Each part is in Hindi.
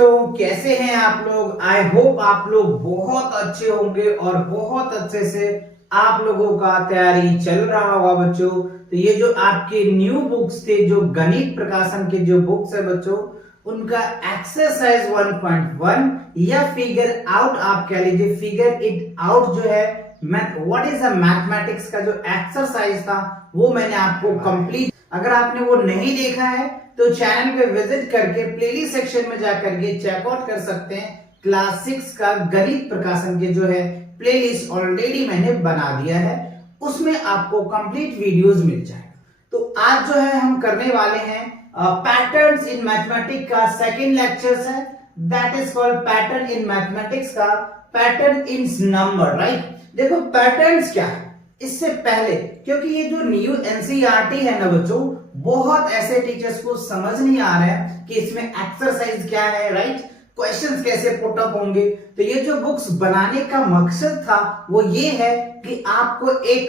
बच्चों, कैसे हैं आप लोग? आई होप आप लोग बहुत अच्छे होंगे और बहुत अच्छे से आप लोगों का तैयारी चल रहा होगा बच्चों। तो ये जो आपके न्यू बुक्स थे, जो गणित प्रकाशन के जो बुक्स है बच्चों, उनका एक्सरसाइज 1.1 या फिगर आउट आप कह लीजिए, फिगर इट आउट जो है व्हाट इज अ मैथमेटिक्स का जो एक्सरसाइज था वो मैंने आपको कंप्लीट, अगर आपने वो नहीं देखा है तो चैनल पे विजिट करके प्लेलिस्ट सेक्शन में जाकर के चेकआउट कर सकते हैं। क्लास 6 का गणित प्रकाशन के जो है प्लेलिस्ट ऑलरेडी मैंने बना दिया है, उसमें आपको कंप्लीट वीडियोस मिल जाएगा। तो आज जो है हम करने वाले हैं पैटर्न्स इन मैथमेटिक्स का सेकंड लेक्चर है, that is called pattern in mathematics का पैटर्न इन नंबर, राइट। देखो पैटर्न्स क्या है, इससे पहले क्योंकि ये जो न्यू एनसीईआरटी है ना बच्चों, बहुत ऐसे टीचर्स को समझ नहीं आ रहा है कि इसमें एक्सरसाइज क्या है, राइट, क्वेश्चंस कैसे पुट अप होंगे। तो ये जो बुक्स बनाने का मकसद था वो ये है कि आपको एक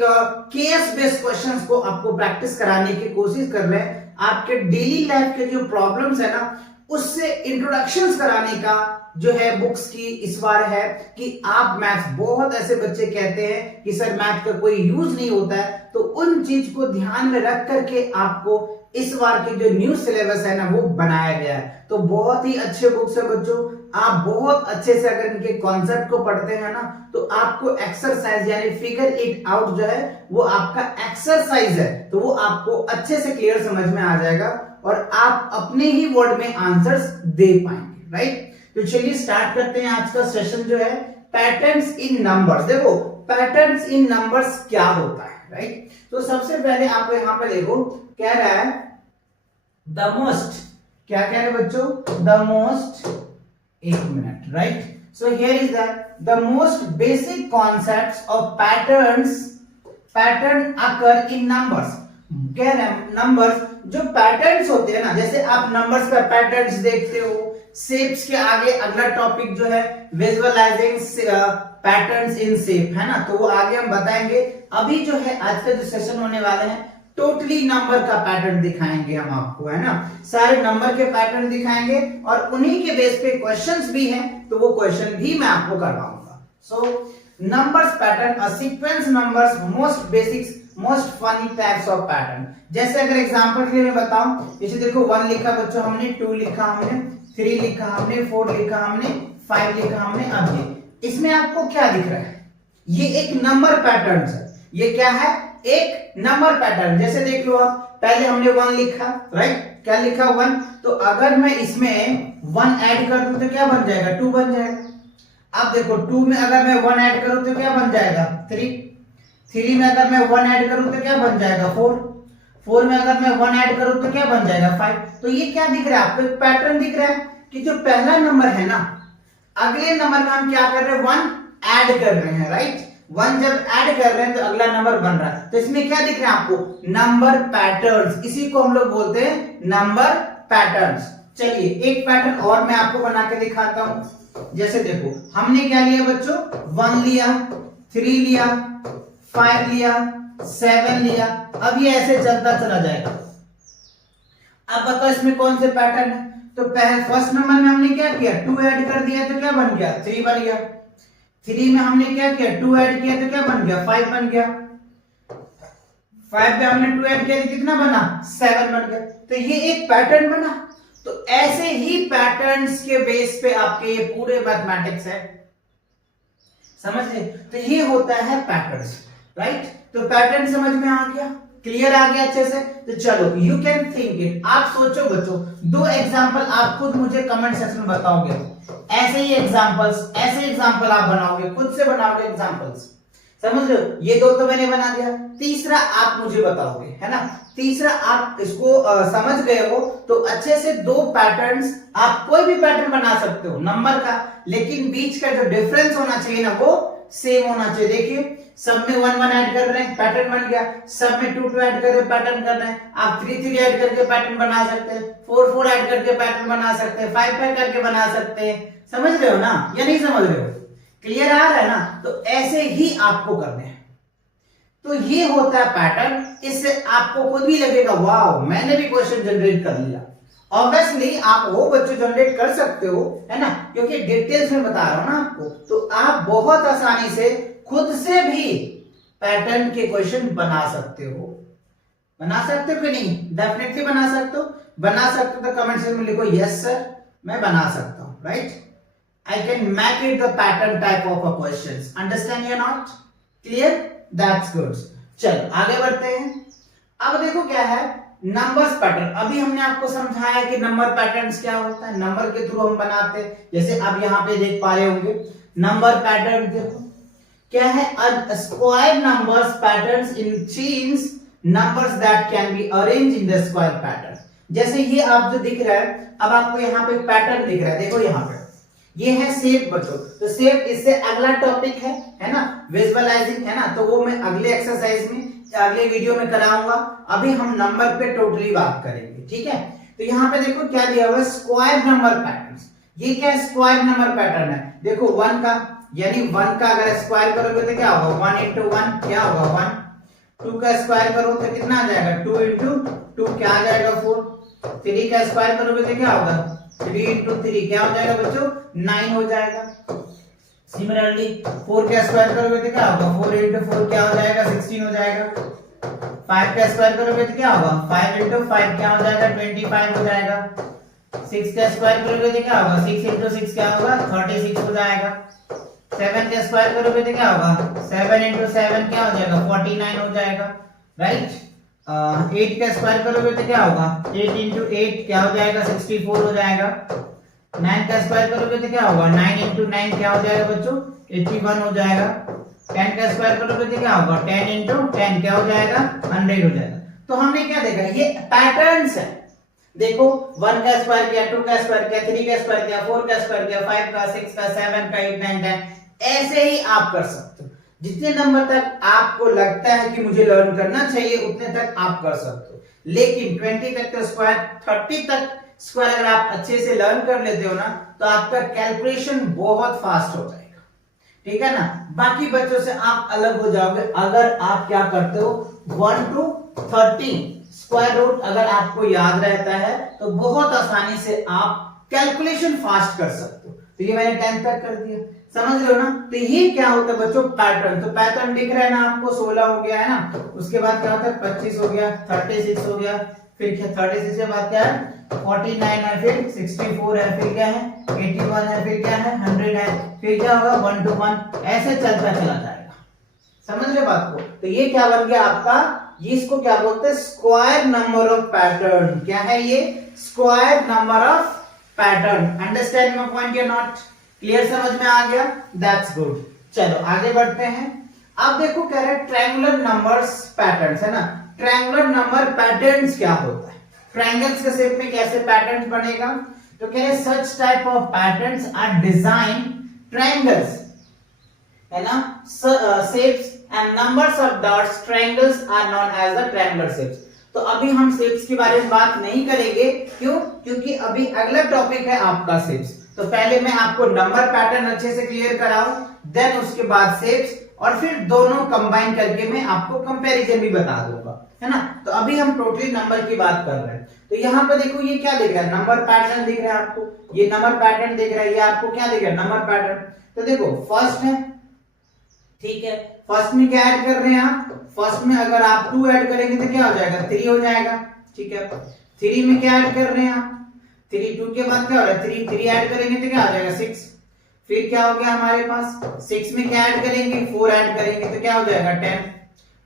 केस बेस्ड क्वेश्चंस को आपको प्रैक्टिस कराने की कोशिश कर रहे हैं। आपके डेली लाइफ के जो प्रॉब्लम्स है ना, उससे इंट्रोडक्शंस कराने का जो है बुक्स की इस बार है कि आप मैथ्स, बहुत ऐसे बच्चे कहते हैं कि सर मैथ का कोई यूज नहीं होता है, तो उन चीज को ध्यान में रख करके आपको इस बार के जो न्यू सिलेबस है ना वो बनाया गया है। तो बहुत ही अच्छे बुक्स है बच्चों, आप बहुत अच्छे से अगर इनके कॉन्सेप्ट को पढ़ते हैं ना तो आपको एक्सरसाइज यानी फिगर इट आउट जो है वो आपका एक्सरसाइज है, तो वो आपको अच्छे से क्लियर समझ में आ जाएगा और आप अपने ही वर्ड में आंसर्स दे पाएंगे, राइट। तो चलिए स्टार्ट करते हैं आज का सेशन जो है पैटर्न्स इन नंबर्स। देखो पैटर्न्स इन नंबर्स क्या होता है, राइट। तो सबसे पहले आपको यहां पर देखो कह रहा है द मोस्ट, क्या कह रहे हैं बच्चों, द मोस्ट, एक minute, right. So here is the most basic concepts of pattern occur in numbers. कह रहे हैं नंबर्स जो पैटर्न्स होते हैं ना, जैसे आप नंबर्स का पैटर्न्स देखते हो, शेप्स के आगे अगला टॉपिक जो है विजुअलाइजिंग पैटर्न्स इन शेप है ना, तो वो आगे हम बताएंगे। अभी जो है आज का जो सेशन होने वाले हैं टोटली नंबर का पैटर्न दिखाएंगे हम आपको, है ना, सारे नंबर के पैटर्न दिखाएंगे और उन्हीं के बेस पे क्वेश्चंस भी हैं, तो वो क्वेश्चन भी मैं आपको करवाऊंगा। So numbers pattern, a sequence numbers, most basics, most funny types of pattern. जैसे अगर एग्जांपल के लिए मैं बताऊं, जैसे देखो 1 लिखा बच्चों हमने, 2 लिखा हमने, 3 लिखा हमने, 4 लिखा हमने, 5 लिखा हमने। अब ये इसमें आपको क्या दिख रहा है, ये एक नंबर पैटर्न है। ये क्या है, एक नंबर पैटर्न। जैसे देख लो आप, पहले हमने 1 लिखा, राइट, क्या लिखा 1, तो अगर मैं इसमें 1 ऐड कर दूं तो क्या बन जाएगा, 2 बन जाएगा। अब देखो 2 में अगर मैं 1 ऐड करूं तो क्या बन जाएगा, 3। 3 में अगर मैं 1 ऐड करूं तो क्या बन जाएगा, 4। 4 में अगर मैं 1 ऐड करूं तो क्या बन जाएगा, 5। तो ये क्या दिख रहा है आपको, एक पैटर्न दिख रहा है कि जो पहला नंबर है ना, अगले नंबर में हम क्या कर रहे हैं, 1 ऐड कर रहे हैं, राइट। 1 जब ऐड कर रहे हैं तो अगला नंबर बन रहा है, तो इसमें क्या दिख रहा है आपको, नंबर पैटर्न्स। इसी को हम लोग बोलते हैं नंबर पैटर्न्स। चलिए एक पैटर्न और मैं आपको बना के दिखाता हूं। जैसे देखो हमने क्या लिया बच्चों, 1 लिया, 3 लिया, 5 लिया, 7 लिया। अब ये ऐसे चलता चला जाएगा। अब बताओ इसमें कौन से पैटर्न है, तो पहले फर्स्ट नंबर में हमने क्या किया, 2 ऐड कर दिया तो क्या बन गया, 3 बन गया। 3 में हमने क्या किया, 2 ऐड किया तो क्या बन गया, 5 बन गया। 5 पे हमने 2 ऐड किया तो कितना बना, 7 बन गया। तो ये एक पैटर्न बना। तो ऐसे ही पैटर्न्स के बेस पे आपके ये पूरे मैथमेटिक्स है, समझ गए। तो ये होता है पैटर्न्स, राइट। तो पैटर्न समझ में आ गया, क्लियर आ गया अच्छे से। तो चलो यू कैन थिंक इट, आप सोचो बच्चों, 2 एग्जांपल आप खुद मुझे कमेंट सेक्शन में बताओगे, ऐसे ही एग्जांपल्स, ऐसे एग्जांपल आप बनाओगे, खुद से बनाओगे एग्जांपल्स, समझ रहे हो। ये 2 तो मैंने बना दिया, तीसरा आप मुझे बताओगे, है ना। तीसरा आप इसको समझ गए हो तो अच्छे से 2 पैटर्न्स, आप कोई भी पैटर्न बना सकते हो नंबर का, लेकिन बीच का जो डिफरेंस होना चाहिए ना वो सेम होना चाहिए। देखिए सब में 1 1 ऐड कर रहे हैं, पैटर्न बन गया। सब में 2 2 ऐड कर रहे हैं, पैटर्न कर रहे हैं। आप 3 3 ऐड करके पैटर्न बना सकते हैं, 4 4 ऐड करके पैटर्न बना सकते हैं, 5 5 करके बना सकते हैं। समझ रहे हो ना या नहीं समझ रहे हो, क्लियर आ रहा है ना। तो ऐसे ही आपको करने हैं। तो ये होता है पैटर्न। इससे आपको खुद भी लगेगा वाओ मैंने भी क्वेश्चन जनरेट कर लिया, ऑब्वियसली आप वो बच्चों जनरेट कर सकते हो, है ना, क्योंकि डिटेल्स में बता रहा हूं ना आपको, तो आप बहुत आसानी से खुद से भी पैटर्न के क्वेश्चन बना सकते हो। बना सकते हो कि नहीं? डेफिनेटली बना सकते हो। बना सकते हो तो कमेंट सेक्शन में लिखो यस सर, मैं बना सकता हूं, right? I can make it the pattern type of a questions. Understand या नॉट? क्लियर? That's good. चलो आगे बढ़ते हैं। अब देखो क्या है नंबर्स पैटर्न। अभी हमने आपको समझाया कि नंबर पैटर्न्स क्या होता है, नंबर के थ्रू हम बनाते हैं। जैसे आप यहाँ पे देख पा रहे होंगे नंबर पैटर्न, देखो क्या है, square numbers patterns in chains numbers that can be arrange in the square pattern. जैसे ये आप जो दिख रहा है, अब आपको यहाँ पे पैटर्न दिख रहा है, देखो यहाँ पे ये है शेप बच्चों। तो शेप इससे अगला टॉपिक है ना, विजुअलाइजिंग, है ना, तो वो मैं अगले एक्सरसाइज में अगले वीडियो में कराऊंगा। अभी हम नंबर पे टोटली बात करेंगे, ठीक है? तो यहाँ पे देखो क्या दिया हुआ है, स्क्वायर नंबर पैटर्न्स। ये क्या स्क्वायर नंबर पैटर्न है? देखो 1 का, यानी 1 का अगर स्क्वायर करोगे तो क्या होगा, 1 into 1 क्या होगा 1। 2 का स्क्वायर करो तो कितना आ जाएगा, 2 into 2 क्या आ जाएगा 4। 3 का स्क्वायर करोगे तो क्या होगा, 3 into 3 क्या हो जाएगा बच्चों, 9 हो जाएगा। सिमिलरली 4 का स्क्वायर करोगे तो क्या होगा, 4 into 4 क्या हो जाएगा, 16 हो जाएगा। 5 का स्क्वायर करोगे तो क्या होगा, 5 into 5 क्या हो जाएगा, 25 हो जाएगा। 6 का स्क्वायर करोगे तो क्या होगा, 6 into 6 क्या होगा, 36 हो जाएगा। 7 का स्क्वायर करोगे तो क्या होगा, 7 into 7 क्या हो जाएगा, 49 हो जाएगा, राइट? 8 का स्क्वायर करोगे तो क्या होगा, 8 into 8 क्या हो जाएगा, 64 हो जाएगा। 9 का स्क्वायर करोगे तो क्या होगा, 9 into 9 क्या हो जाएगा बच्चों, 81 हो जाएगा। 10 का स्क्वायर करोगे तो क्या होगा, 10 into 10 क्या हो जाएगा, 100 हो जाएगा। तो हमने क्या देखा, ये पैटर्न्स है। देखो 1 का स्क्वायर किया, 2 का स्क्वायर किया, 3 का स्क्वायर किया, 4 का स्क्वायर किया, 5 का, 6 का, 7 का, 8 9 10, ऐसे ही आप कर सकते हो। जितने नंबर तक आपको लगता है कि मुझे लर्न करना चाहिए उतने तक आप कर सकते हो। लेकिन 20 तक का स्क्वायर, 30 तक स्क्वायर अगर आप अच्छे से लर्न कर लेते हो ना, तो आपका कैलकुलेशन बहुत फास्ट हो जाएगा, ठीक है ना? बाकी बच्चों से आप अलग हो जाओगे अगर आप क्या करते हो, 1 to 30 स्क्वायर रूट अगर आपको याद रहता है तो बहुत आसानी से आप कैलकुलेशन फास्ट कर सकते हो। तो ये मैंने 10 तक कर दिया, समझ लो ना? तो ये क्या होता है बच्चों, पैटर्न। तो पैटर्न दिख रहा है ना आपको, 16 हो गया है ना, उसके बाद क्या होता है 25 हो गया, 36 हो गया, फिर 36 के बाद क्या है 49 है, फिर 64 है, फिर क्या है 81 है, फिर क्या है 100 है, फिर क्या होगा 1 to 1, ऐसे चलता चला जाएगा। समझ रहे बात को? तो ये क्या बन गया आपका, ये इसको क्या बोलते हैं, स्क्वायर नंबर ऑफ पैटर्न। क्या है ये, square number of pattern. Understand my point या नॉट? क्लियर, समझ में आ गया? That's good. चलो आगे बढ़ते हैं। अब देखो कह रहे ट्रायंगुलर नंबर्स पैटर्न्स, है ना? ट्रायंगुलर नंबर पैटर्न्स क्या होता है, ट्रायंगल्स के शेप में कैसे पैटर्न्स बनेगा? तो कह रहे such type of patterns are design triangles, है ना, shapes and numbers of dots triangles are known as the triangular shapes. तो अभी हम शेप्स के बारे में बात नहीं करेंगे, क्यों? क्योंकि अभी अगला टॉपिक है आपका शेप्स। तो पहले मैं आपको नंबर पैटर्न अच्छे से क्लियर कराऊं, देन उसके बाद शेप्स, और फिर दोनों कंबाइन करके मैं आपको कंपैरिजन भी बता दूंगा, है ना? तो अभी हम टोटली नंबर की बात कर रहे हैं। तो यहाँ पे देखो ये क्या दिख रहा है, नंबर पैटर्न दिख रहा है आपको, ये नंबर पैटर्न दिख रहा है, ये आपको क्या दिख रहा है, नंबर पैटर्न। तो देखो फर्स्ट है, ठीक है, फर्स्ट में क्या ऐड कर रहे हैं आप, फर्स्ट में अगर आप 2 ऐड करेंगे तो क्या हो जाएगा, 3 हो जाएगा, ठीक है। 3 में क्या ऐड कर रहे हैं आप, 3, 2 के बाद क्या हो रहा है, 3 ऐड करेंगे तो क्या हो जाएगा 6, फिर क्या हो गया हमारे पास 6 में क्या ऐड करेंगे, 4 ऐड करेंगे तो क्या हो जाएगा 10,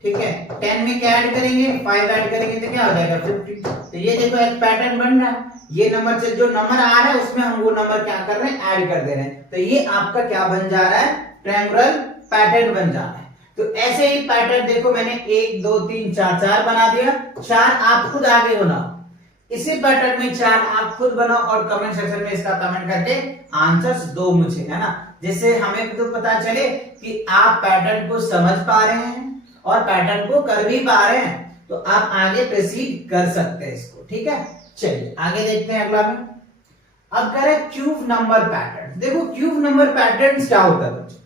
ठीक है। 10 में क्या ऐड करेंगे, 5 ऐड करेंगे तो क्या हो जाएगा 50। तो ये देखो एक पैटर्न बन रहा है, ये नंबर से जो नंबर आ रहा है उसमें हम वो नंबर क्या कर रहे हैं, ऐड कर दे रहे हैं। तो ये आपका क्या बन जा रहा है, ट्रायंगुलर पैटर्न बन जा रहा है। तो ऐसे ही पैटर्न देखो मैंने 1 2 3 4 4 बना दिया, 4 आप खुद आगे बनाओ, इसी पैटर्न में 4 आप खुद बनाओ और कमेंट सेक्शन में इसका कमेंट करके आंसर्स दो मुझे, है ना, जिससे हमें तो पता चले कि आप पैटर्न को समझ पा रहे हैं और पैटर्न को कर भी पा रहे हैं, तो आप आगे प्रोसीड कर सकते हैं इसको, ठीक है। चलिए आगे देखते हैं अगला में। अब कह रहे क्यूब नंबर पैटर्न। देखो क्यूब नंबर पैटर्न्स क्या होता है बच्चों,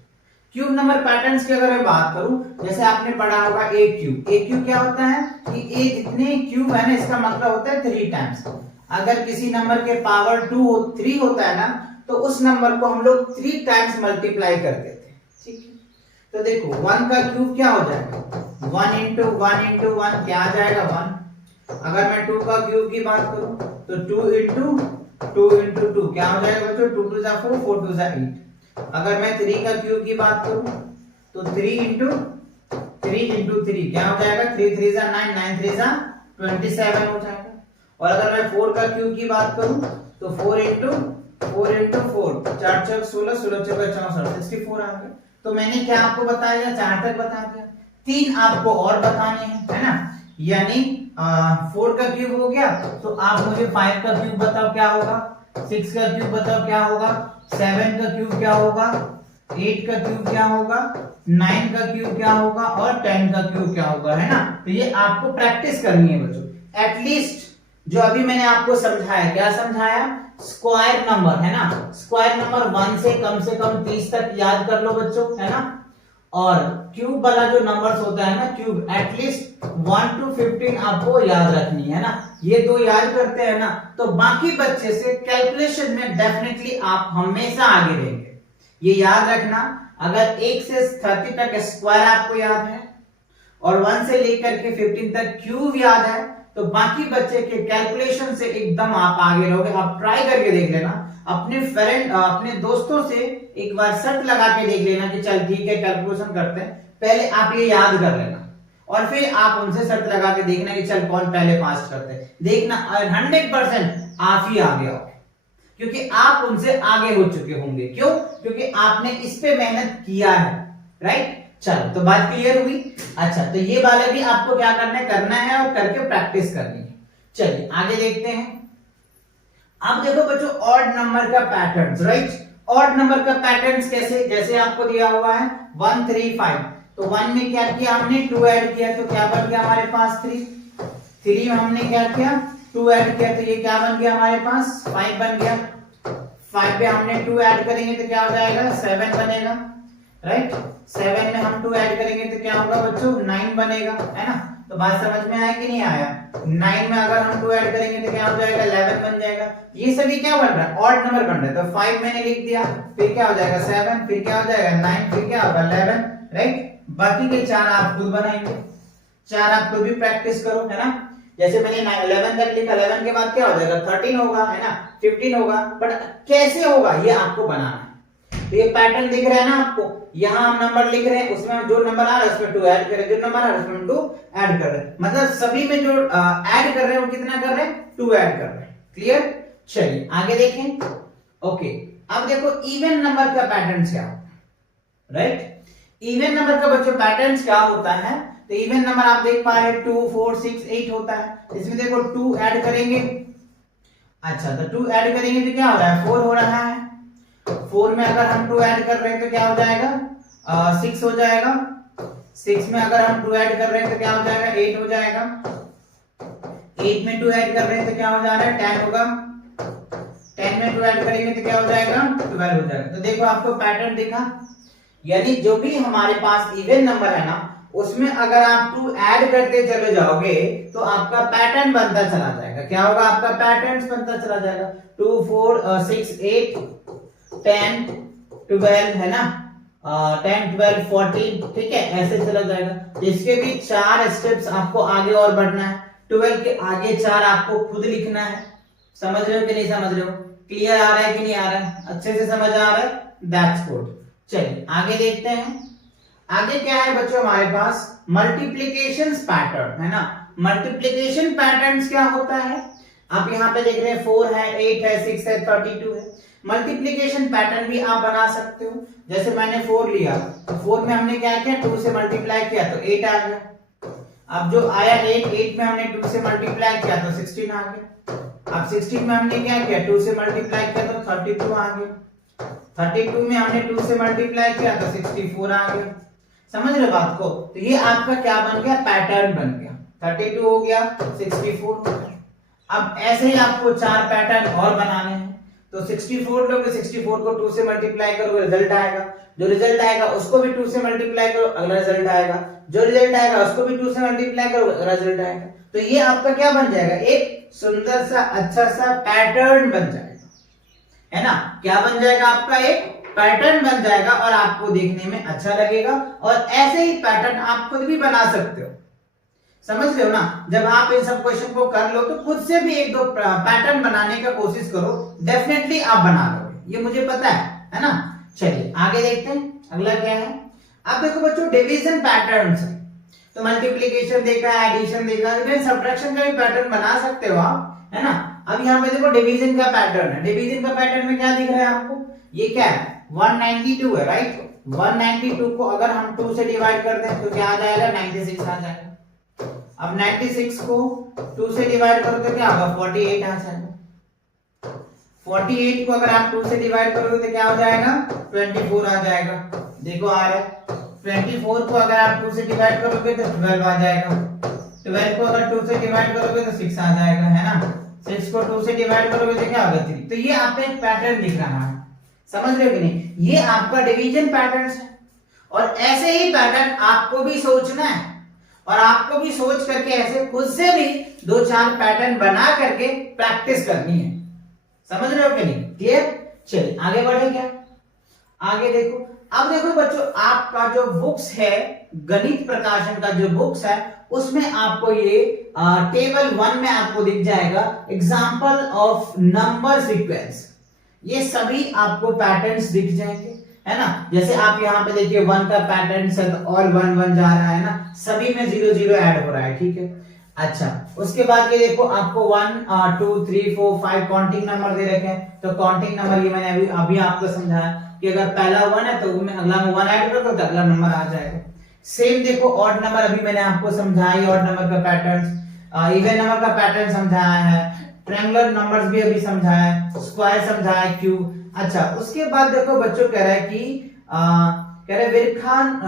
क्यूब नंबर पैटर्न्स की अगर मैं बात करूं, जैसे आपने पढ़ा होगा एक क्यूब क्या होता है कि ए जितने क्यूब है ना, इसका मतलब होता है 3 टाइम्स। अगर किसी नंबर के पावर 3 होता है ना, तो उस नंबर को हम लोग 3 टाइम्स मल्टीप्लाई करते थे, ठीक है। तो देखो 1 का क्यूब क्या हो जाएगा, 1 इंटू 1 क्या आ जाएगा 1। अगर मैं 2 का क्यूब की बात करूं तो 2 इंटू 2 क्या हो जाएगा बच्चों, 2 2 4 4 2 8। अगर मैं 3 का क्यूब की बात करूं तो 3 इंटू 3 क्या हो जाएगा, 3 3 9 9 3 27 हो जाएगा। और अगर मैं 4 का क्यूब की बात करूं तो 4 इंटू 4 4 चौक 16 16 चौक 64 64 आ गया। तो मैंने क्या आपको बताया, 4 तक बता दिया, 3 आपको और बताने हैं, है ना। यानी 4 का क्यूब हो गया, तो आप मुझे 5 का क्यूब बताओ क्या होगा, 6 का क्यूब बताओ क्या होगा, 7 का क्यूब क्या होगा, 8 का क्यूब क्या होगा, 9 का क्यूब क्या होगा और 10 का क्यूब क्या होगा, है ना। तो ये आपको प्रैक्टिस करनी है बच्चों। एटलीस्ट जो अभी मैंने आपको समझाया, क्या समझाया, स्क्वायर नंबर, है ना, स्क्वायर नंबर 1 से कम 30 तक याद कर लो बच्चों, है ना। और क्यूब वाला जो नंबर्स होता है ना, क्यूब एटलीस्ट 1 to 15 आपको याद रखनी है ना। ये दो याद करते हैं ना, तो बाकी बच्चे से कैलकुलेशन में डेफिनेटली आप हमेशा आगे रहेंगे। ये याद रखना, अगर 1 से 30 तक स्क्वायर आपको याद है और 1 से लेकर के 15 तक क्यूब याद है, तो बाकी बच्चे के कैलकुलेशन से एकदम आप आगे रहोगे। आप ट्राई करके देख लेना, अपने फ्रेंड अपने दोस्तों से एक बार शर्त लगा के देख लेना कि चल ठीक है कैलकुलेशन करते हैं, पहले आप ये याद कर लेना और फिर आप उनसे शर्त लगा के देखना कि चल कौन पहले पास करते हैं। देखना 100% आप ही आगे आओगे, क्योंकि आप उनसे आगे हो चुके होंगे। क्यों? क्योंकि आपने इस पे मेहनत किया है, राइट। चलो, तो बात क्लियर हुई। अच्छा, तो ये वाला भी आपको क्या करना है और करके प्रैक्टिस करनी है। चलिए आगे देखते हैं। अब देखो बच्चों, ऑड नंबर का पैटर्न्स, राइट। ऑड नंबर का पैटर्न्स कैसे, जैसे आपको दिया हुआ है 1 3 5, तो 1 में क्या किया हमने, 2 ऐड किया, तो क्या बन गया हमारे पास 3। 3 में हमने क्या किया, 2 ऐड किया, तो ये क्या बन गया हमारे पास 5 बन गया। 5 पे हमने 2 ऐड करेंगे तो क्या हो जाएगा 7 बनेगा, राइट। 7 में हम 2 ऐड करेंगे तो क्या होगा बच्चों 9 बनेगा, है ना। तो बात समझ में आया कि नहीं आया। 9 में अगर हम 2 ऐड करेंगे तो क्या हो जाएगा 11 बन जाएगा। ये सभी क्या बन रहा है, ऑड नंबर बन रहा है। तो 5 मैंने लिख दिया, फिर क्या हो जाएगा 7, फिर क्या हो जाएगा 9, फिर क्या होगा 11, राइट। बाकी के 4 आप खुद बनाएंगे, 4 आप खुद भी प्रैक्टिस करो, है ना। जैसे मैंने 11 तक लिखा, 11 के बाद क्या हो जाएगा 13 होगा, है ना, 15 होगा, बट कैसे होगा ये आपको बनाना है। तो ये पैटर्न दिख रहा है ना आपको, यहां हम नंबर लिख रहे हैं, उसमें जो नंबर आ रहा है उसमें 2 ऐड कर रहे हैं, जो नंबर आ रहा है उसमें 2 ऐड कर रहे हैं। मतलब सभी में जो ऐड कर रहे हैं वो कितना कर रहे हैं, 2 ऐड कर रहे हैं। क्लियर? चलिए आगे देखें। ओके, अब देखो इवन नंबर का पैटर्न क्या होता है, राइट। इवन नंबर का बच्चों पैटर्न क्या होता है, तो इवन नंबर आप देख पा रहे हैं 2 4 6 8 होता है। इसमें देखो 2 ऐड करेंगे, अच्छा तो 2 ऐड करेंगे तो क्या हो रहा है 4 हो रहा है। 4 में अगर हम 2 ऐड कर रहे हैं तो क्या हो जाएगा 6 हो जाएगा। 6 में अगर हम 2 ऐड कर रहे हैं तो क्या हो जाएगा 8 हो जाएगा। 8 में 2 ऐड कर रहे हैं तो क्या हो जा रहा है 10 होगा। 10 में 2 ऐड करेंगे तो क्या हो जाएगा 12 हो जाएगा। तो देखो आपको पैटर्न दिखा, यानी जो भी हमारे पास इवन नंबर है ना, उसमें अगर आप 2 ऐड करते चले जाओगे तो आपका पैटर्न बनता चला जाएगा। क्या होगा, आपका पैटर्न बनता चला जाएगा। 2 4 6 8 10 12, है ना, 10 12 14, ठीक है, ऐसे चला जाएगा। इसके भी 4 स्टेप्स आपको आगे और बढ़ना है। 12 के आगे 4 आपको खुद लिखना है। समझ रहे हो कि नहीं समझ रहे हो, क्लियर आ रहा है कि नहीं आ रहा है, अच्छे से समझ आ रहा है, दैट्स गुड। चलिए आगे देखते हैं। आगे क्या है बच्चों हमारे पास, मल्टीप्लिकेशन पैटर्न, है ना। मल्टीप्लिकेशन पैटर्न क्या होता है, आप यहाँ पे देख रहे हैं 4 है 8 है 6 है 32 है। मल्टीप्लिकेशन पैटर्न भी आप बना सकते हो। जैसे मैंने 4 लिया, तो 4 में हमने क्या किया 2 से मल्टीप्लाई किया तो 8 आ गया। अब जो आया 8 में हमने 2 से मल्टीप्लाई किया तो 16 आ गया। अब 16 में हमने क्या किया 2 से मल्टीप्लाई किया तो 32 आ गया। 32 में हमने 2 से मल्टीप्लाई किया तो 64 आ गया। समझ रहे बात को, तो ये आपका क्या बन गया, पैटर्न बन गया। 32 हो गया, 64 हो गया। अब ऐसे ही आपको 4 पैटर्न और बनाने हैं। तो 64 लोगे, 64 को 2 से मल्टीप्लाई करोगे, रिजल्ट आएगा। जो रिजल्ट आएगा उसको भी 2 से मल्टीप्लाई करो, अगला रिजल्ट आएगा। जो रिजल्ट आएगा उसको भी 2 से मल्टीप्लाई करो, अगला रिजल्ट आएगा। तो ये आपका क्या बन जाएगा, एक सुंदर सा अच्छा सा पैटर्न बन जाएगा, है ना। क्या बन जाएगा? आपका एक पैटर्न बन जाएगा और आपको देखने में अच्छा लगेगा। और ऐसे ही पैटर्न आप खुद भी बना सकते हो, समझ रहे हो ना। जब आप इन सब क्वेश्चन को कर लो तो खुद से भी एक दो पैटर्न बनाने का कोशिश करो, डेफिनेटली आप बना लोगे, ये मुझे पता है ना। चलिए आगे देखते हैं, अगला क्या है। आप देखो बच्चों, डिवीजन पैटर्न्स है, तो मल्टीप्लिकेशन देखा, एडिशन देखा, इवन सब्ट्रैक्शन का भी पैटर्न बना सकते हो आप, है ना। अब यहाँ पे देखो डिवीजन का पैटर्न है। डिवीजन का पैटर्न में क्या दिख रहा है आपको? ये क्या है? 192 है, राइट। 192 को अगर हम 2 से डिवाइड कर दें तो क्या आ जाएगा? 96 आ जाएगा। अब 96 को 2 से डिवाइड करो तो क्या होगा? 48 आ जाएगा। 48 को अगर आप 2 से डिवाइड करोगे तो क्या हो जाएगा? 24 आ जाएगा। देखो आ रहा है। 24 को अगर आप 2 से डिवाइड करोगे तो 12 आ जाएगा। 12 को अगर 2 से डिवाइड करोगे तो 6 आ जाएगा, है ना। 6 को 2 से डिवाइड करोगे तो क्या होगा? 3। तो ये आपका एक पैटर्न दिख रहा है, समझ रहे हो कि नहीं? ये आपका डिवीजन पैटर्न है। और ऐसे ही पैटर्न आपको भी सोचना है और आपको भी सोच करके ऐसे खुद से भी 2-4 पैटर्न बना करके प्रैक्टिस करनी है, समझ रहे हो कि नहीं? क्लियर? चलिए आगे बढ़े क्या? आगे देखो। अब देखो बच्चों, आपका जो बुक्स है, गणित प्रकाशन का जो बुक्स है, उसमें आपको ये टेबल 1 में आपको दिख जाएगा एग्जाम्पल ऑफ नंबर सीक्वेंस। ये सभी आपको पैटर्न्स दिख जाएंगे, है ना। जैसे आप यहाँ पे देखिए 1 का पैटर्न से ऑल 1 1 जा रहा है ना, सभी में 0 0 ऐड हो रहा है, ठीक है। अच्छा, उसके बाद ये देखो आपको 1 2 3 4 5 काउंटिंग नंबर दे रखे हैं। तो काउंटिंग नंबर ये मैंने अभी आपको समझाया कि अगर पहला 1 है तो उसमें अगला में 1 ऐड कर दो तो अगला नंबर आ जाएगा। सेम देखो ऑड नंबर, अभी मैंने आपको समझाया ऑड नंबर का पैटर्न, इवन नंबर का पैटर्न समझाया है, ट्रायंगुलर नंबर्स भी अभी समझाया है, स्क्वायर समझाया, क्यूब। अच्छा, उसके बाद देखो बच्चों कह रहा है कि कह रहे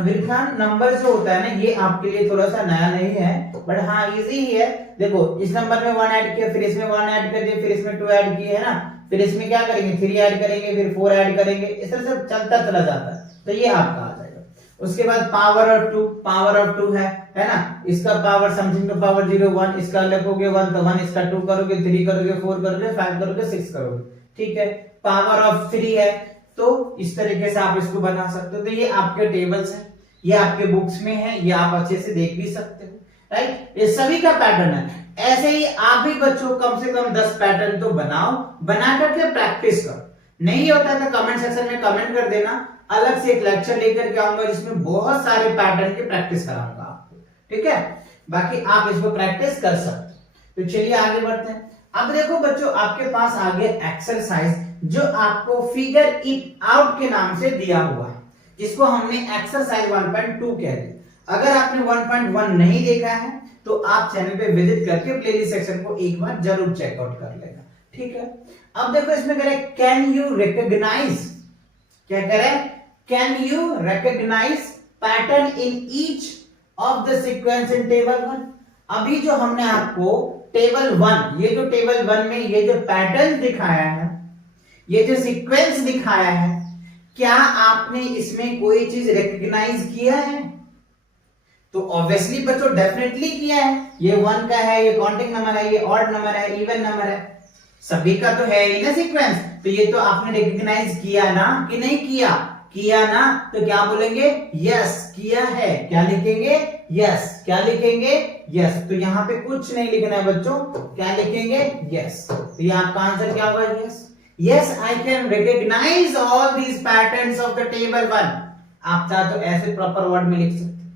विरखान नंबर जो होता है ना, ये आपके लिए थोड़ा सा नया नहीं है, बट हाँ इजी ही है। देखो इस नंबर में 1 ऐड किया, फिर इसमें 1 ऐड कर दिया, फिर इसमें 2 ऐड किए, है ना। फिर इसमें क्या करेंगे? 3 ऐड करेंगे, फिर 4 ऐड करेंगे, इस तरह से चलता चला जाता है। तो ये आपका आ जाएगा। उसके बाद पावर ऑफ 2 है ना। इसका पावर समथिंग का पावर 0 1, इसका लिखोगे 1 तो 1, इसका 2 करोगे, 3 करोगे, 4 करोगे, 5 करोगे, 6 करोगे, ठीक है। पावर ऑफ 3 है, तो इस तरीके से आप इसको बना सकते हो। तो ये आपके टेबल्स हैं, ये आपके बुक्स में है, ये आप अच्छे से देख भी सकते हो, राइट। ये सभी का पैटर्न है। ऐसे ही आप भी बच्चों कम से कम 10 पैटर्न तो बनाओ, बना करके प्रैक्टिस करो। नहीं होता तो कमेंट सेक्शन में कमेंट कर देना, अलग से एक लेक्चर लेकर के आऊंगा जिसमें बहुत सारे पैटर्न की प्रैक्टिस कराऊंगा आपको, ठीक है। बाकी आप इसको प्रैक्टिस कर सकते हो। तो चलिए आगे बढ़ते हैं। अब देखो बच्चों, आपके पास आ गया एक्सरसाइज जो आपको फिगर इट आउट के नाम से दिया हुआ है, जिसको हमने एक्सरसाइज 1.2 कह दिया। अगर आपने 1.1 नहीं देखा है तो आप चैनल पे विजिट करके प्लेलिस्ट सेक्शन को एक बार जरूर चेकआउट कर लेना, ठीक है। अब देखो इसमें कह रहे हैं कैन यू रिकॉग्नाइज, क्या कह रहे हैं? Can you recognise pattern in each of the sequence in table 1। अभी जो हमने आपको टेबल 1, ये जो टेबल 1 में ये जो पैटर्न दिखाया है, ये जो सीक्वेंस दिखाया है, क्या आपने इसमें कोई चीज रिकॉग्नाइज किया है? तो ऑब्वियसली बच्चों डेफिनेटली किया है। ये 1 का है, ये काउंटिंग नंबर है, ये ऑड नंबर है, इवन नंबर है, सभी का तो है ही ना सीक्वेंस। तो ये तो आपने रिकॉग्नाइज किया ना कि नहीं किया? किया ना, तो क्या बोलेंगे? यस किया है। क्या लिखेंगे? यस। क्या लिखेंगे? यस। तो यहाँ पे कुछ नहीं लिखना है बच्चों, क्या लिखेंगे? यस। तो ये आपका आंसर क्या होगा? Yes. Yes, I can recognize all these patterns of the table 1. आप चाहे तो ऐसे प्रॉपर वर्ड में लिख सकते।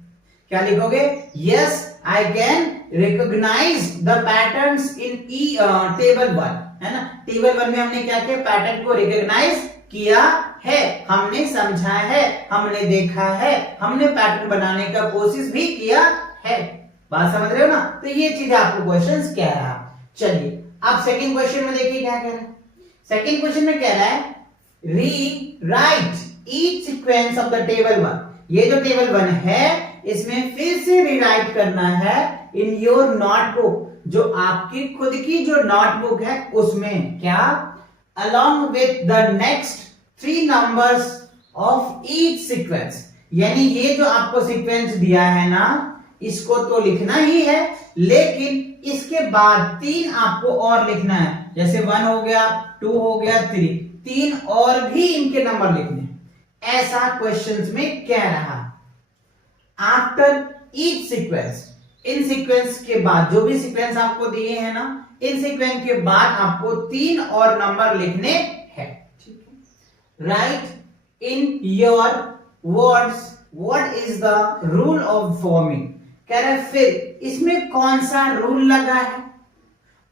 क्या लिखोगे? Yes, I can recognize the patterns in table 1, है ना। टेबल 1 में हमने क्या किया? पैटर्न को रिकॉग्नाइज किया है, हमने समझा है, हमने देखा है, हमने पैटर्न बनाने का कोशिश भी किया है। बात समझ रहे हो ना? तो ये चीज आपको क्वेश्चन कह रहा है। चलिए आप सेकंड क्वेश्चन में देखिए क्या कह रहा है। सेकेंड क्वेश्चन में कह रहा है rewrite each sequence of the table 1। ये जो टेबल 1 है इसमें फिर से रीराइट करना है इन योर नोटबुक, जो आपकी खुद की जो नोटबुक है उसमें। क्या? Along with the next 3 numbers of each sequence. यानी ये जो आपको सीक्वेंस दिया है ना, इसको तो लिखना ही है, लेकिन इसके बाद 3 आपको और लिखना है, जैसे 1 हो गया, 2 हो गया, 3, 3 और भी इनके नंबर लिखने हैं। ऐसा क्वेश्चंस में कह रहा। आफ्टर ईच सीक्वेंस, इन सीक्वेंस के बाद, जो भी सीक्वेंस आपको दिए हैं ना, इन सीक्वेंस के बाद आपको 3 और नंबर लिखने हैं। ठीक है, right in your words what is the rule of forming. कह रहे फिर इसमें कौन सा रूल लगा है,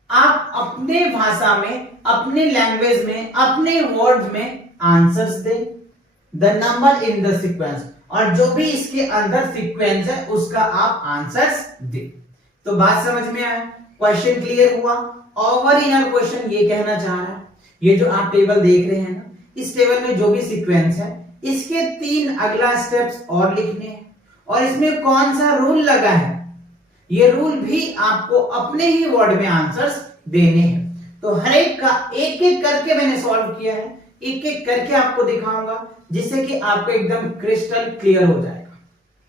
आप अपने भाषा में, अपने लैंग्वेज में, अपने वर्ड्स में आंसर्स दें, the number in the sequence, और जो भी इसके अंदर सीक्वेंस है उसका आप आंसर्स दें। तो बात समझ में आया, क्वेश्चन क्लियर हुआ। ओवर इनर क्वेश्चन ये कहना चाह रहा है, ये जो आप टेबल देख रहे हैं ना, इस टेबल में जो भी सीक्वेंस है इसके 3 अगला स्टेप्स और लिखने हैं, और इसमें कौन सा रूल लगा है, ये रूल भी आपको अपने ही वर्ड में आंसर्स देने हैं। तो हर एक का एक एक करके मैंने सॉल्व किया है, एक एक करके आपको दिखाऊंगा, जिससे कि आपको एकदम क्रिस्टल क्लियर हो जाएगा,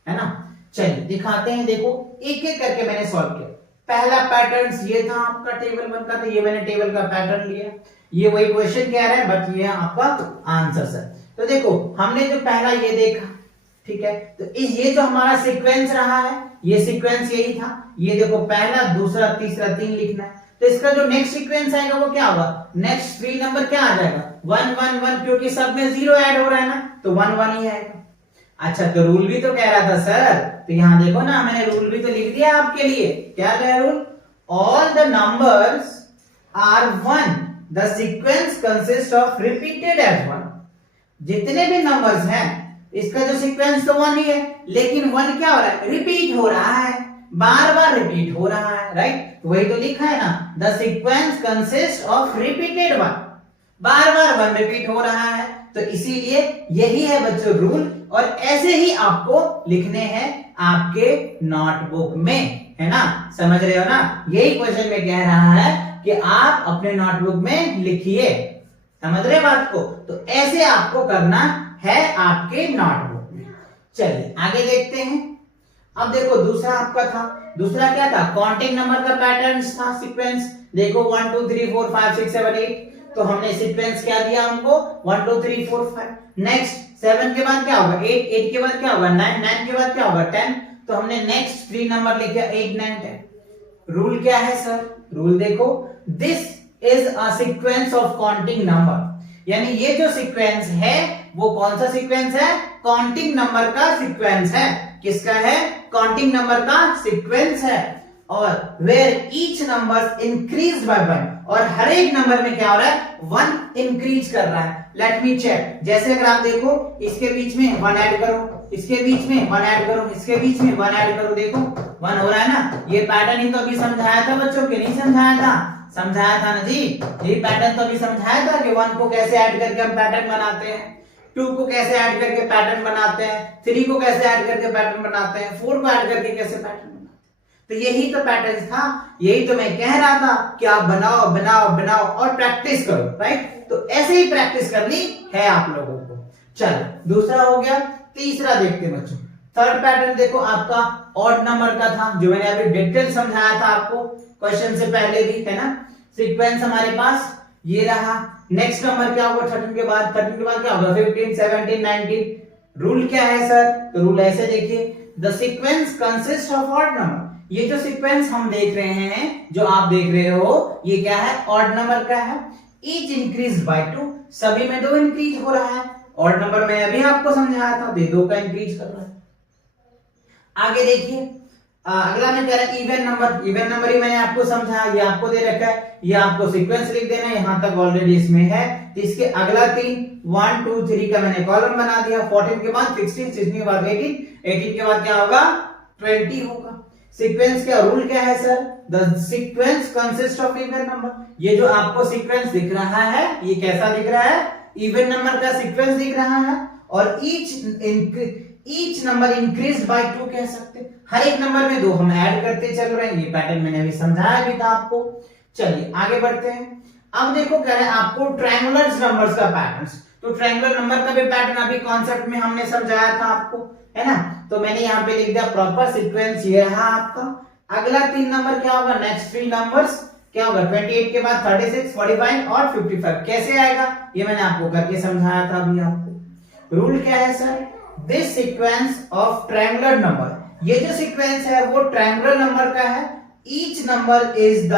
है ना। चलिए दिखाते हैं, देखो एक एक करके मैंने सॉल्व किया। पहला पैटर्न ये था आपका टेबल 1 का, तो ये मैंने टेबल का पैटर्न लिया, ये वही क्वेश्चन कह रहा है बट ये आपका आंसर है। तो देखो हमने जो पहला ये देखा, ठीक है, तो ये जो हमारा सीक्वेंस रहा है, ये सीक्वेंस यही था, ये देखो पहला, दूसरा, तीसरा, 3 लिखना है। तो इसका जो नेक्स्ट सीक्वेंस आएगा वो क्या होगा, नेक्स्ट 3 नंबर क्या आ जाएगा, 1 1 1, क्योंकि सब में 0 ऐड हो रहा है ना, तो 1 1 ही आएगा। अच्छा, तो रूल भी तो कह रहा था सर, तो यहां देखो ना, मैंने रूल भी तो लिख दिया आपके लिए। क्या है rule, all the numbers are 1, the sequence consist of repeated as 1। जितने भी नंबर्स हैं इसका जो सीक्वेंस तो 1 ही है, लेकिन 1 क्या हो रहा है, रिपीट हो रहा है, बार बार रिपीट हो रहा है, राइट। वही तो लिखा है ना, the sequence consist of repeated 1, bar bar 1 repeat हो रहा है। तो इसीलिए यही है बच्चों रूल, और ऐसे ही आपको लिखने हैं आपके नोटबुक में, है ना, समझ रहे हो ना। यही क्वेश्चन में कह रहा है कि आप अपने नोटबुक में लिखिए, समझ रहे बात को। तो ऐसे आपको करना है आपके नोटबुक में। चलिए आगे देखते हैं। अब देखो दूसरा आपका था, दूसरा क्या था, काउंटिंग नंबर का पैटर्न था, सीक्वेंस। देखो 1 2 3 4 5 6 7 8, तो हमने सीक्वेंस क्या दिया हमको, 1 2 3 4 5। नेक्स्ट 7 के बाद क्या होगा 8, 8 के बाद क्या होगा 9, 9 के बाद क्या होगा 10, तो हमने नेक्स्ट 3 नंबर लिखे 8 9 10। रूल क्या है सर, रूल देखो, this is a sequence of counting number, यानी ये जो सीक्वेंस है वो कौन सा सीक्वेंस है, काउंटिंग नंबर का सीक्वेंस है। किसका है, काउंटिंग नंबर का सीक्वेंस है। और where each number increase by 1, और हर एक नंबर में क्या हो रहा है, 1 इंक्रीज कर रहा है। लेट मी चेक, जैसे अगर आप देखो इसके बीच में 1 ऐड करो, इसके बीच में 1 ऐड करो, इसके बीच में 1 ऐड करो, देखो 1 हो रहा है ना। ये पैटर्न ही तो अभी समझाया था बच्चों के, नहीं समझाया था, समझाया था ना जी। ये पैटर्न तो अभी समझाया था कि 1 को कैसे ऐड करके हम पैटर्न बनाते हैं, 2 को कैसे ऐड करके पैटर्न बनाते हैं, 3 को कैसे ऐड करके पैटर्न बनाते हैं, 4 को ऐड करके कैसे पैटर्न बनाते हैं। तो यही तो पैटर्न था, यही तो मैं कह रहा था कि आप बनाओ बनाओ बनाओ और प्रैक्टिस करो, राइट। तो ऐसे ही प्रैक्टिस करनी है आप लोगों को। चलो दूसरा हो गया, तीसरा देखते हैं बच्चों। थर्ड पैटर्न देखो आपका ऑड नंबर का था, जो मैंने अभी डिटेल समझाया था आपको क्वेश्चन से पहले भी, है ना। सीक्वेंस हमारे पास ये रहा। नेक्स्ट नंबर क्या होगा 13 के बाद, 13 के बाद क्या होगा 15 17 19। रूल क्या है सर, तो रूल ऐसे देखिए, the sequence consist of odd number. ये जो सीक्वेंस हम देख रहे हैं, जो आप देख रहे हो, ये क्या है, ऑड नंबर का है। ईच इंक्रीज बाय 2, सभी में 2 इंक्रीज हो रहा है। ऑड नंबर में अभी आपको समझाया था, 2 का इंक्रीज कर रहा है। आगे देखिए अगला में कह रहा है इवन नंबर। इवन नंबर ही मैंने आपको समझाया, ये आपको दे रखा है, ये आपको सीक्वेंस लिख देना है, यहां तक ऑलरेडी इसमें है। तो इसके अगला 3 1 2 3 का मैंने कॉलम बना दिया। 14 के बाद 16, 16 के बाद 18, 18 के बाद क्या होगा 20 होगा। सीक्वेंस का रूल क्या है sir, the sequence consist of even number. ये जो आपको सीक्वेंस दिख रहा है, ये कैसा दिख रहा है, इवन नंबर का सीक्वेंस दिख रहा है। और ईच नंबर इंक्रीज बाय 2 कह सकते हैं, हर एक नंबर में 2 हम ऐड करते चल रहे हैं। ये पैटर्न मैंने अभी समझाया भी था आपको। चलिए आगे बढ़ते हैं। अब देखो कह रहे हैं आपको ट्रायंगुलर नंबर्स का पैटर्न। तो ट्रायंगुलर नंबर का भी पैटर्न अभी कॉन्सेप्ट में हमने समझाया था आपको, है ना। तो मैंने यहाँ पे लिख दिया प्रॉपर सीक्वेंस ये रहा आपका। अगला 3 नंबर क्या होगा, नेक्स्ट 3 नंबर्स क्या होगा, 28 के बाद 36, 45 और 55 कैसे आएगा, ये मैंने आपको करके समझाया था अभी आपको। रूल क्या है sir, this sequence of triangular number, ये जो सीक्वेंस है वो ट्रायंगुलर नंबर का है, each number is the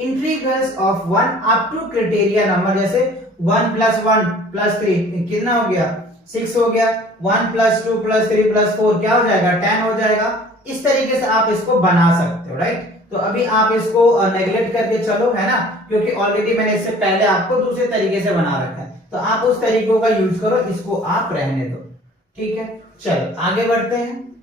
integrals of 1 up to criteria number, जैसे 1 + 1 + 3 कितना हो गया, 6 हो गया, 1 + 2 + 3 + 4 क्या हो जाएगा, 10 हो जाएगा। इस तरीके से आप इसको बना सकते हो, राइट। तो अभी आप इसको नेगलेक्ट करके चलो, है ना, क्योंकि ऑलरेडी मैंने इससे पहले आपको दूसरे तरीके से बना रखा है, तो आप उस तरीकों का यूज करो, इसको आप रहने दो, ठीक है। चलो आगे बढ़ते हैं।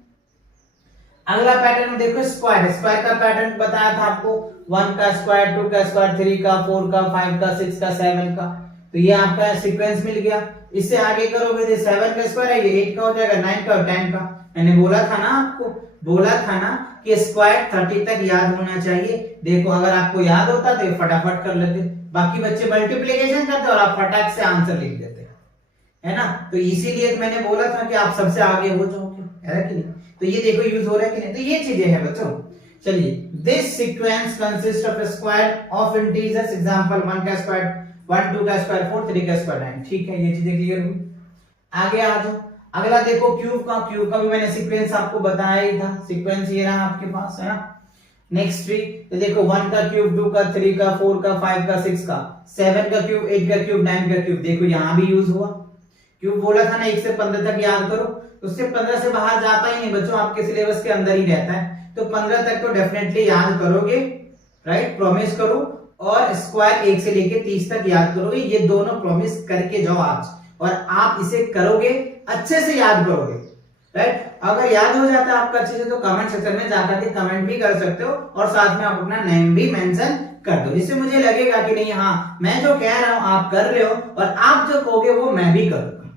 अगला पैटर्न में देखो, स्क्वायर, स्क्वायर का पैटर्न बताया था आपको, 1 का स्क्वायर, 2 का स्क्वायर, 3 का, 4 का, 5 का, 6 का, 7 का, तो ये आपका सीक्वेंस मिल गया। इससे आगे करोगे तो 7 का स्क्वायर है, ये 8 का हो जाएगा, 9 का और 10 का। मैंने बोला था ना आपको, बोला था ना कि स्क्वायर 30 तक याद होना चाहिए। देखो अगर आपको याद होता तो फटाफट कर लेते, बाकी बच्चे मल्टीप्लिकेशन करते और आप फटाक से आंसर लिख देते, है ना। तो इसीलिए मैंने बोला था कि आप सबसे आगे हो जाओगे, है कि नहीं। तो ये देखो यूज हो रहा है कि नहीं, तो ये चीजें हैं बच्चों। चलिए, this sequence consist of square of integers, example 1 का स्क्वायर 1, 2 का स्क्वायर 4, 3 का स्क्वायर 9, ठीक है, ये चीजें क्लियर हुई। आगे आ जाओ, अगला देखो क्यूब का, क्यूब का भी मैंने सीक्वेंस आपको बताया ही था, सीक्वेंस ये रहा आपके पास, है ना। नेक्स्ट ट्री, तो देखो 1 का क्यूब, 2 का, 3 का, 4 का, 5 का, 6 का, 7 का क्यूब, 8 का क्यूब, 9 का क्यूब, देखो यहां भी यूज हुआ। क्यूब बोला था ना 1 से 15 तक याद करो, उससे 15 से बाहर जाता ही नहीं बच्चों, आपके सिलेबस के अंदर ही रहता है, तो 15 तक तो डेफिनेटली याद करोगे, राइट, प्रॉमिस करो। और स्क्वायर 1 से लेके 30 तक याद करोगे, ये दोनों प्रॉमिस करके जाओ आज, और आप इसे करोगे अच्छे से याद करोगे, राइट। अगर याद हो जाता है आपका अच्छे से तो कमेंट सेक्शन में जाकर के कमेंट भी कर सकते हो, और साथ में आप अपना नेम भी मेंशन कर दो, जिससे मुझे लगेगा कि नहीं हाँ मैं जो कह रहा हूं आप कर रहे हो, और आप जो कहोगे वो मैं भी करूंगा,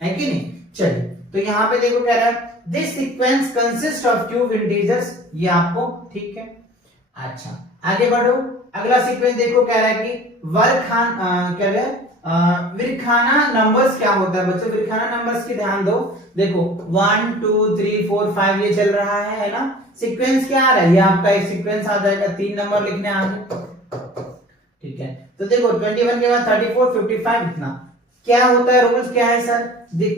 है कि नहीं। चलिए, तो यहाँ पे देखो कह रहा है this sequence consist of cube integers, ये आपको ठीक है। अच्छा आगे बढ़ो, अगला सीक्वेंस देखो कह रहा है कि क्या रहा है, विरखाना नंबर्स क्या होता है बच्चों, विरखाना नंबर्स की ध्यान दो। देखो 1 2 3 4 5 ये चल रहा है ना, सीक्वेंस क्या आ रहा है, ये आपका एक सीक्वेंस आ जाएगा, 3 नंबर लिखने आगे, ठीक है। तो देखो 21 के बाद 34 55 इतना क्या होता है, रूल्स क्या है सर,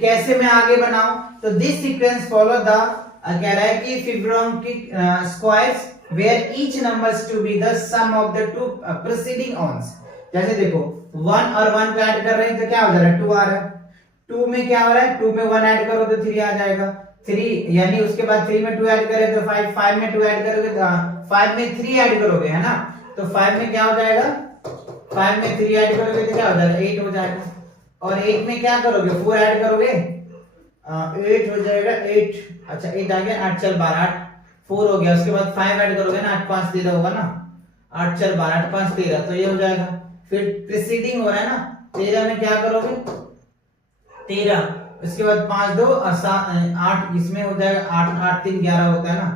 कैसे मैं आगे बनाऊं, तो दिस सीक्वेंस फॉलो द, कह रहा है कि Fibonacci squares where each numbers to be the sum of the two preceding ones. जैसे देखो 1 और 1 को ऐड कर रहे हैं तो क्या हो जा रहा है, 2 आ रहा है, 2 में क्या हो रहा है, 2 में 1 ऐड करो तो 3 आ जाएगा, 3 यानी उसके बाद 3 में 2 ऐड करें तो 5, 5 में 2 ऐड करोगे तो 5 में 3 ऐड करोगे, है ना, तो 5 में क्या हो जाएगा, 5 में 3 ऐड करोगे तो क्या हो जाएगा, 8 हो जाएगा, और 8 में क्या करोगे, 4 ऐड करोगे, 8 हो जाएगा, 8, अच्छा 8 आ गया, 8 चल 12, 8 4 हो गया, उसके बाद 5 ऐड करोगे ना, 8 5 13 होगा ना, 8 चल 12, 8 5 13, तो ये हो जाएगा। फिर प्रीसीडिंग हो रहा है ना, 13 में क्या करोगे, 13, उसके बाद 5 2 और 8, इसमें हो जाएगा 8 8 3 11 होता है ना,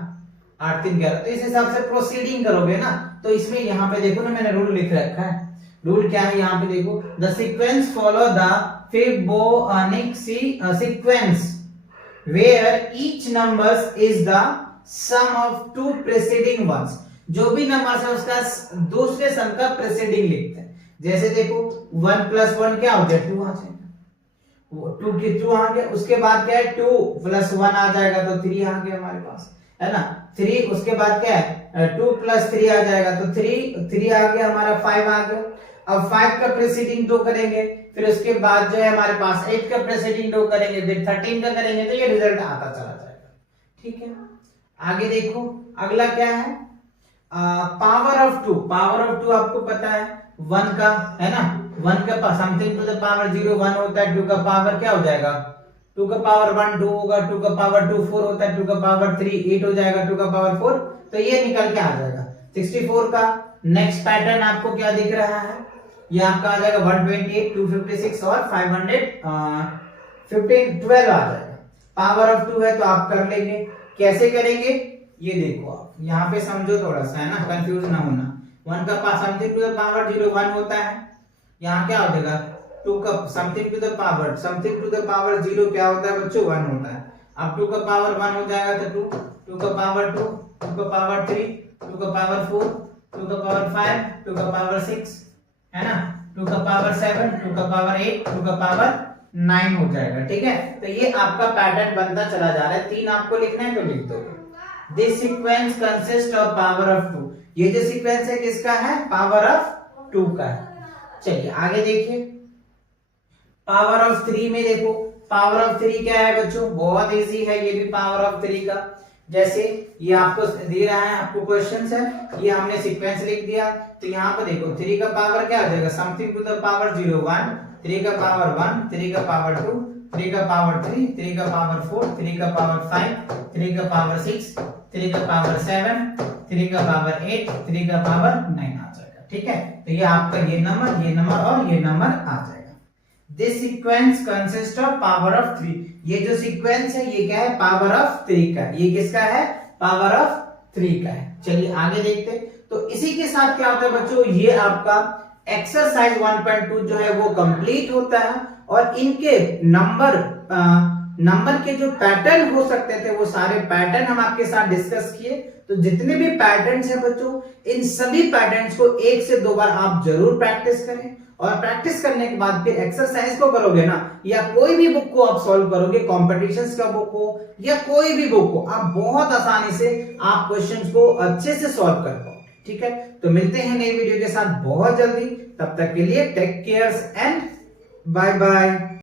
8 3 11, तो इस हिसाब से प्रोसीडिंग करोगे ना। तो इसमें यहाँ पे देखो ना मैंने रूल लिख रखा है, रूल क्या है यहाँ पे देखो, the sequence follow the Fibonacci sequence where each numbers is the sum of two preceding ones, जो भी नंबर है उसका दूसरे सम का प्रीसीडिंग लिखते हैं। जैसे देखो 1 + 1 क्या हो जाए, 2 आ जाएगा, 2 की 2 आ गया, उसके बाद क्या है 2 + 1 आ जाएगा तो 3 आ गया हमारे पास, है ना, 3, उसके बाद क्या है 2 + 3 आ जाएगा तो 3 आ गया हमारा, 5 आ गया। अब 5 का प्रीसीडिंग 2 करेंगे, फिर उसके बाद जो है हमारे पास 8 का प्रीसीडिंग 2 करेंगे, फिर 13 का करेंगे, तो ये रिजल्ट आता चला जाएगा, ठीक है। आगे देखो अगला क्या है, पावर ऑफ 2, पावर ऑफ 2 आपको पता है 1 का, है ना, 1 का समथिंग टू द पावर 0 1 होता है, 2 का पावर क्या हो जाएगा, 2 का पावर 1 2 होगा, 2 का पावर 2 4 होता है, 2 का पावर 3 8 हो जाएगा, 2 का पावर 4, तो ये निकल के आ जाएगा 64 का। नेक्स्ट पैटर्न आपको क्या दिख रहा है, ये आपका आ जाएगा 128 256 और 512 आ जाएगा। पावर ऑफ 2 है तो आप कर लेंगे, कैसे करेंगे ये देखो, आप यहाँ पे समझो थोड़ा सा, है ना, कंफ्यूज ना होना। 1 का power something to the power 0 1 होता है, यहाँ क्या हो जाएगा 2 का समथिंग टू द पावर 0 क्या होता है बच्चों, 1 होता है। अब 2 का पावर 1 हो जाएगा तो 2 का पावर 2 2 का पावर 3 2 का पावर 4, 2 का पावर 5, 2 का पावर 6, है ना, 2 का पावर 7, 2 का पावर 8, 2 का पावर 9 हो जाएगा। ठीक है, तो ये आपका पैटर्न बनता चला जा रहा है। 3 आपको लिखना है तो लिख दो। This sequence consist of power of 2। ये जो सीक्वेंस है किसका है? पावर ऑफ 2 का है। चलिए आगे देखिए, पावर ऑफ 3 में देखो, पावर ऑफ 3 क्या है बच्चों? बहुत इजी है ये भी पावर ऑफ 3 का। जैसे ये आपको दे रहा है, आपको क्वेश्चन है, ये हमने सीक्वेंस लिख दिया, तो यहाँ पे देखो 3 का पावर क्या हो जाएगा? समथिंग टू द पावर 0 1, 3 का पावर 1, 3 का पावर 2, 3 का पावर 3, 3 का पावर 4, 3 का पावर 5, 3 का पावर 6, 3 का पावर 7, 3 का पावर 8, 3 का पावर 9 आ जाएगा। ठीक है, तो ये आपका ये नंबर और ये नंबर आ जाएगा। This sequence consist of power of 3। ये जो सीक्वेंस है ये क्या है? पावर ऑफ 3 का। ये किसका है? पावर ऑफ 3 का है। चलिए आगे देखते हैं। तो इसी के साथ क्या होता है बच्चों? ये आपका एक्सरसाइज 1.2 जो है वो कंप्लीट होता है, और इनके नंबर के जो पैटर्न हो सकते थे वो सारे पैटर्न हम आपके साथ डिस्कस किए। तो जितने भी पैटर्न्स हैं बच्चों, इन सभी पैटर्न्स को 1 से 2 बार आप जरूर प्रैक्टिस करें, और प्रैक्टिस करने के बाद फिर एक्सरसाइज को करोगे ना, या कोई भी बुक को आप सॉल्व करोगे, कॉम्पिटिशन्स का बुक हो या कोई भी बुक हो, आप बहुत आसानी से आप क्वेश्चंस को अच्छे से सॉल्व कर पाओगे। ठीक है, तो मिलते हैं नई वीडियो के साथ बहुत जल्दी। तब तक के लिए take care and bye bye.